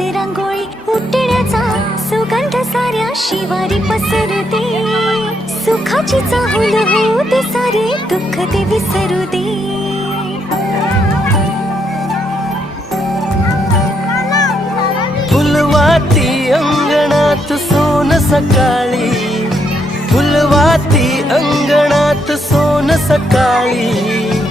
सजते रांगोळी उठण्याचा सुगंध साऱ्या शिवारी पसरते सुखाची चाहूल होते सारे दुःख ते विसरू दे फुलवाती अंगणात सोन सकाळी फुलवाती अंगणात सोन सकाळी